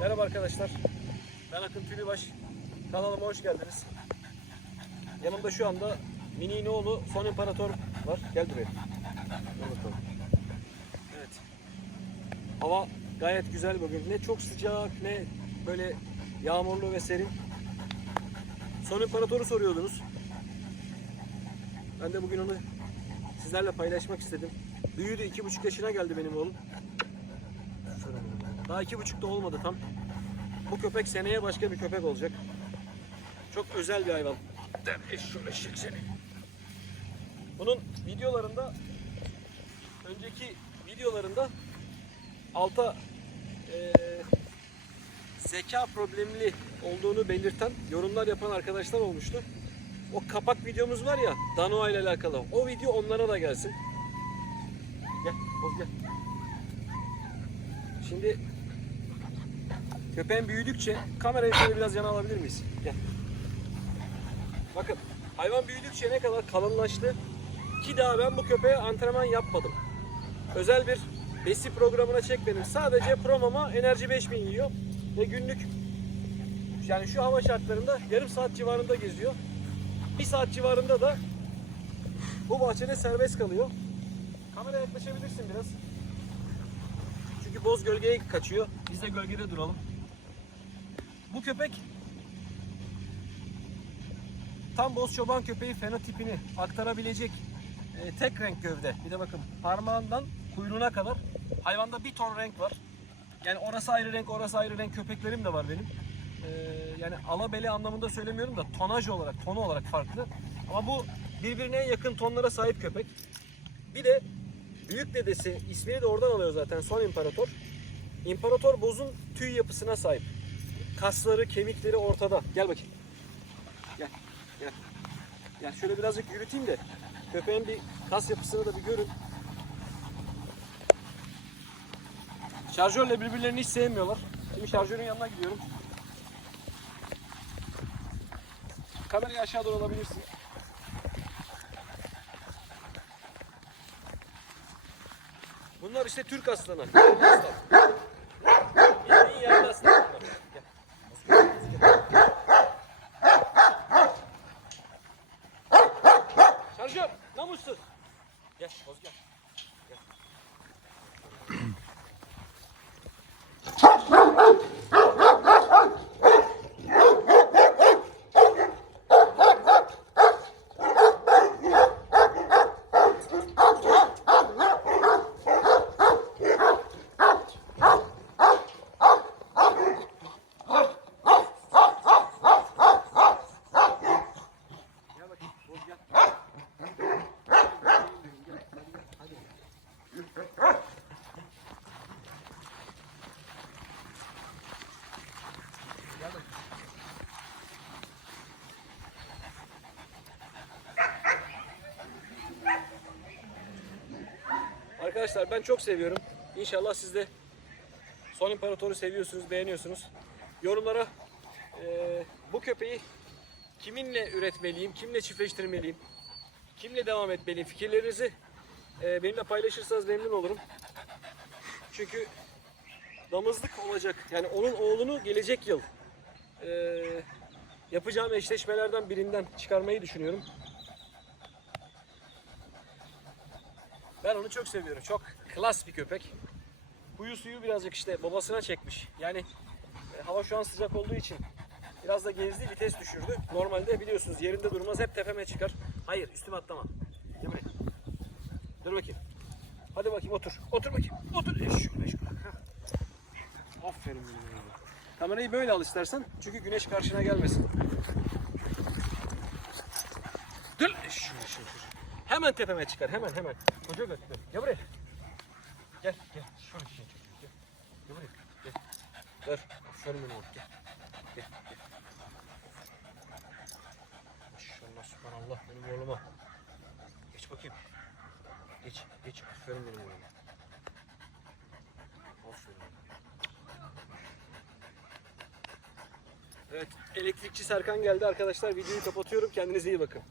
Merhaba arkadaşlar. Ben Akın Tülübaş. Kanalıma hoş geldiniz. Yanımda şu anda Mini İnoğlu Son İmparator var. Gel buraya. Gel. Evet. Hava gayet güzel bugün. Ne çok sıcak ne böyle yağmurlu ve serin. Son İmparator'u soruyordunuz. Ben de bugün onu sizlerle paylaşmak istedim. Büyüdü, iki buçuk yaşına geldi benim oğlum. Daha iki buçuk da olmadı tam. Bu köpek seneye başka bir köpek olacak. Çok özel bir hayvan. Eşşol eşek seni. Bunun videolarında önceki videolarında alta eee, zeka problemli olduğunu belirten yorumlar yapan arkadaşlar olmuştu. O kapak videomuz var ya Danoa ile alakalı. O video onlara da gelsin. Gel, Oz gel. Şimdi köpeğin büyüdükçe kamerayı şöyle biraz yana alabilir miyiz? Gel. Bakın hayvan büyüdükçe ne kadar kalınlaştı ki daha ben bu köpeğe antrenman yapmadım. Özel bir besi programına çekmedim. Sadece promama enerji 5000 yiyor ve günlük yani şu hava şartlarında yarım saat civarında geziyor. Bir saat civarında da bu bahçede serbest kalıyor. Kameraya yaklaşabilirsin biraz. Çünkü boz gölgeye kaçıyor. Biz de gölgede duralım. Bu köpek tam boz çoban köpeği fenotipini aktarabilecek e, tek renk gövde. Bir de bakın parmağından kuyruğuna kadar hayvanda bir ton renk var. Yani orası ayrı renk, orası ayrı renk köpeklerim de var benim. E, yani alabeli anlamında söylemiyorum da tonaj olarak, tonu olarak farklı. Ama bu birbirine yakın tonlara sahip köpek. Bir de büyük dedesi ismini de oradan alıyor zaten Son İmparator. İmparator bozun tüy yapısına sahip. Kasları, kemikleri ortada. Gel bakayım. Gel, gel. Gel şöyle birazcık yürüteyim de köpeğin bir kas yapısını da bir görün. Şarjörle birbirlerini hiç sevmiyorlar. Şimdi şarjörün yanına gidiyorum. Kamerayı aşağı doğru alabilirsin. Bunlar işte Türk aslanı. Yerli aslan. Bildiğin yerli aslan bunlar. Gel. Şarjör, namussuz. Gel, gel. Gel. Gel bakayım, boz gel. Gel bakayım. Arkadaşlar ben çok seviyorum. İnşallah siz de Son İmparator'u seviyorsunuz, beğeniyorsunuz. Yorumlara eee, bu köpeği kiminle üretmeliyim, kimle çiftleştirmeliyim, kimle devam etmeliyim fikirlerinizi eee, benimle paylaşırsanız memnun olurum. Çünkü damızlık olacak. Yani onun oğlunu gelecek yıl eee, yapacağım eşleşmelerden birinden çıkarmayı düşünüyorum. Ben onu çok seviyorum. Çok klas bir köpek. Huyu suyu birazcık işte babasına çekmiş. Yani e, hava şu an sıcak olduğu için biraz da gezdi, vites düşürdü. Normalde biliyorsunuz yerinde durmaz, hep tepeme çıkar. Hayır, üstüme atlama. Buraya. Dur bakayım. Hadi bakayım otur. Otur bakayım. Otur. Şöyle, şöyle. Aferin benim. Kamerayı böyle al istersen. Çünkü güneş karşına gelmesin. Dur. Şöyle, şöyle, şöyle. Hemen tepeme çıkar. Hemen hemen. Koca göt. Gel Gel buraya. Gel gel. Şöyle şey çek. Gel. Gel buraya. Gel. Dur. Aferin benim oğlum. Gel. Gel. Gel. Maşallah subhanallah benim oğluma. Geç bakayım. Geç. Geç. Aferin benim oğluma. Aferin. Evet, elektrikçi Serkan geldi arkadaşlar. Videoyu kapatıyorum. Kendinize iyi bakın.